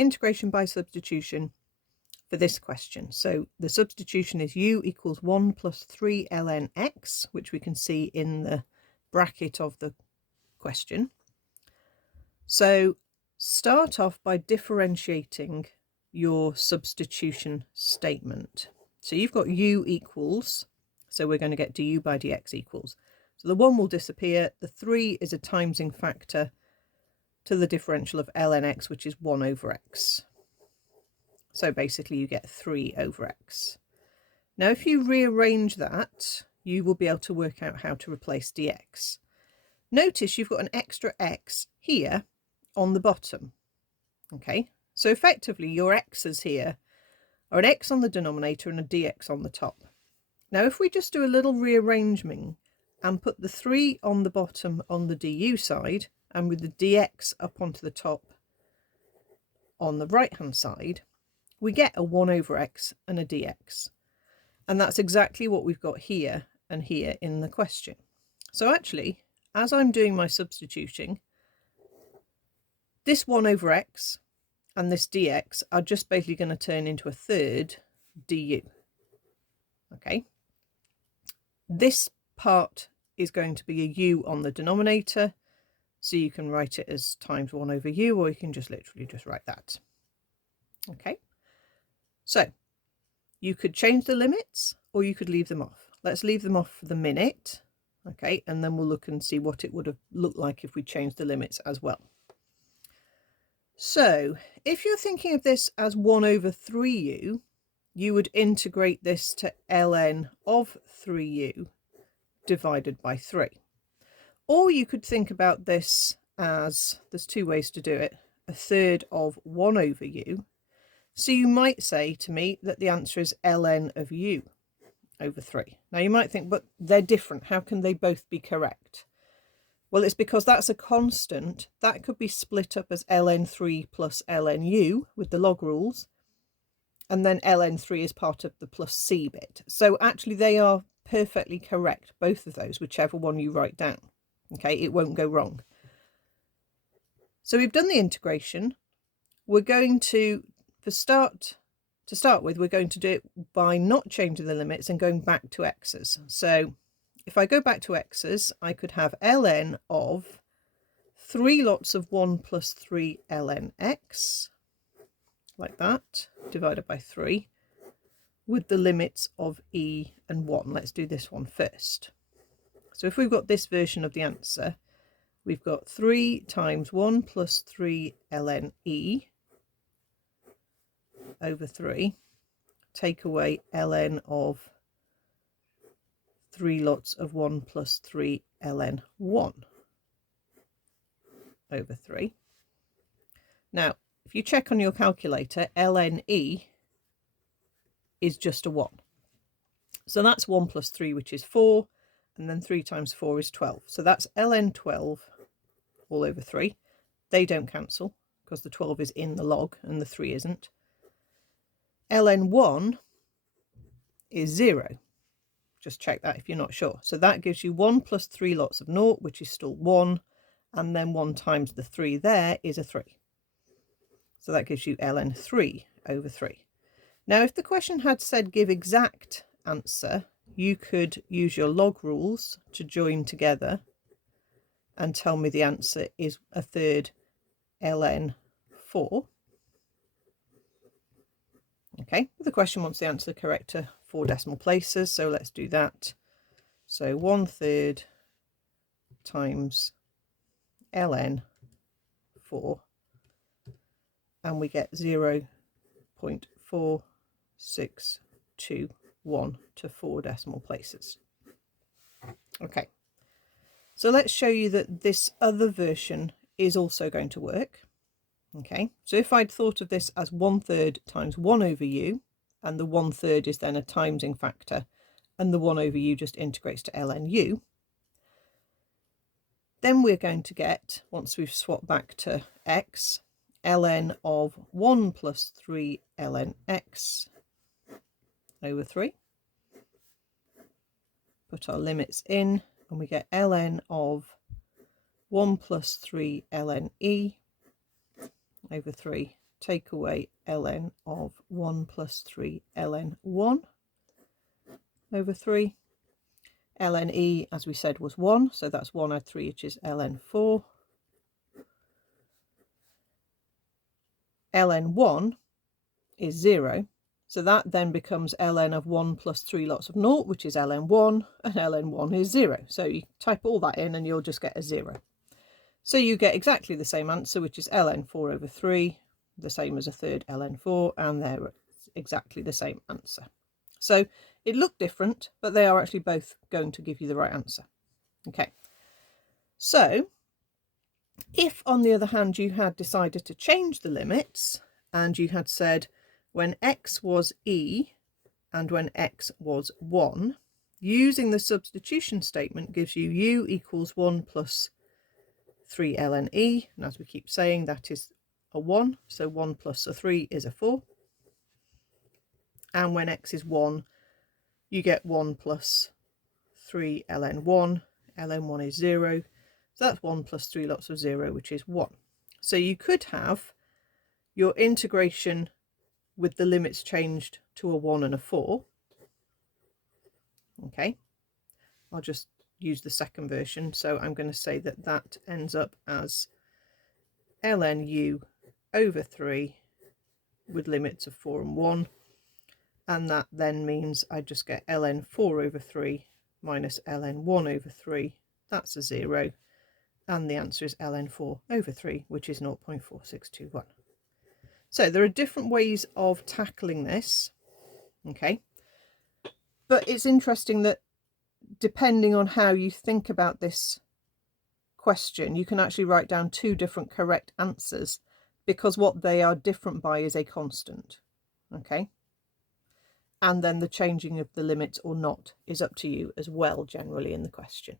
integration by substitution for this question. So the substitution is u equals 1 plus 3 ln x, which we can see in the bracket of the question. So start off by differentiating your substitution statement. So you've got u equals, so we're going to get du by dx equals. So the 1 will disappear. The 3 is a timesing factor to the differential of ln x, which is 1 over x. So basically you get 3 over x. Now if you rearrange that, you will be able to work out how to replace dx. Notice you've got an extra x here on the bottom. Okay, so effectively your x's here are an x on the denominator and a dx on the top. Now if we just do a little rearrangement and put the 3 on the bottom on the du side and with the dx up onto the top on the right hand side, we get a 1 over x and a dx. And that's exactly what we've got here and here in the question. So actually, as I'm doing my substituting, this 1 over x and this dx are just basically going to turn into a third du. Okay. This part is going to be a u on the denominator, so you can write it as times 1 over u, or you can just literally just write that. Okay. So you could change the limits or you could leave them off. Let's leave them off for the minute. Okay, and then we'll look and see what it would have looked like if we changed the limits as well. So if you're thinking of this as 1 over 3u, you would integrate this to ln of 3u divided by 3. Or you could think about this as, there's 2 ways to do it, a third of 1 over u. So you might say to me that the answer is ln of u over 3. Now you might think, but they're different. How can they both be correct? Well, it's because that's a constant. That could be split up as ln 3 plus ln u with the log rules. And then ln 3 is part of the plus c bit. So actually they are perfectly correct, both of those, whichever one you write down. Okay, it won't go wrong. So we've done the integration. We're going to start with, we're going to do it by not changing the limits and going back to x's. So if I go back to x's, I could have ln of 3 lots of 1 plus 3 ln x, like that, divided by 3, with the limits of e and 1. Let's do this one first. So if we've got this version of the answer, we've got 3 times 1 plus 3 ln e over 3, take away ln of 3 lots of 1 plus 3 ln 1 over 3. Now, if you check on your calculator, ln e is just a 1. So that's 1 plus 3, which is 4, and then 3 times 4 is 12. So that's ln 12 all over 3. They don't cancel because the 12 is in the log and the 3 isn't. ln 1 is 0. Just check that if you're not sure. So that gives you 1 plus 3 lots of 0, which is still 1, and then 1 times the 3 there is a 3. So that gives you ln 3 over 3. Now, if the question had said give exact answer, you could use your log rules to join together and tell me the answer is a third ln 4. Okay, the question wants the answer correct to 4 decimal places, so let's do that. So 1/3 times ln 4, and we get 0.4621 to 4 decimal places. Okay, so let's show you that this other version is also going to work. Okay, so if I'd thought of this as 1/3 times 1 over u, and the 1/3 is then a timesing factor, and the 1 over u just integrates to ln u, then we're going to get, once we've swapped back to x, ln of 1 plus 3 ln x over 3. Put our limits in, and we get ln of 1 plus 3 ln e over 3 take away ln of 1 plus 3 ln 1 over 3. ln e, as we said, was 1, so that's 1 add 3, which is ln 4. ln 1 is 0, so that then becomes ln of 1 plus 3 lots of 0, which is ln 1, and ln 1 is 0. So you type all that in and you'll just get a 0. So you get exactly the same answer, which is ln 4 over 3, the same as a third ln 4, and they're exactly the same answer. So it looked different, but they are actually both going to give you the right answer. Okay, so if on the other hand you had decided to change the limits and you had said when x was e and when x was 1, using the substitution statement gives you u equals 1 plus 3 ln e, and as we keep saying, that is a 1, so 1 plus a 3 is a 4. And when x is 1, you get 1 plus 3 ln 1, ln 1 is 0, so that's 1 plus 3 lots of 0, which is 1. So you could have your integration with the limits changed to a 1 and a 4. Okay, I'll just use the second version, so I'm going to say that that ends up as ln u over 3 with limits of 4 and 1, and that then means I just get ln 4 over 3 minus ln 1 over 3, that's a 0, and the answer is ln 4 over 3, which is 0.4621. So there are different ways of tackling this, okay, but it's interesting that depending on how you think about this question, you can actually write down two different correct answers, because what they are different by is a constant, okay? And then the changing of the limits or not is up to you as well, generally, in the question.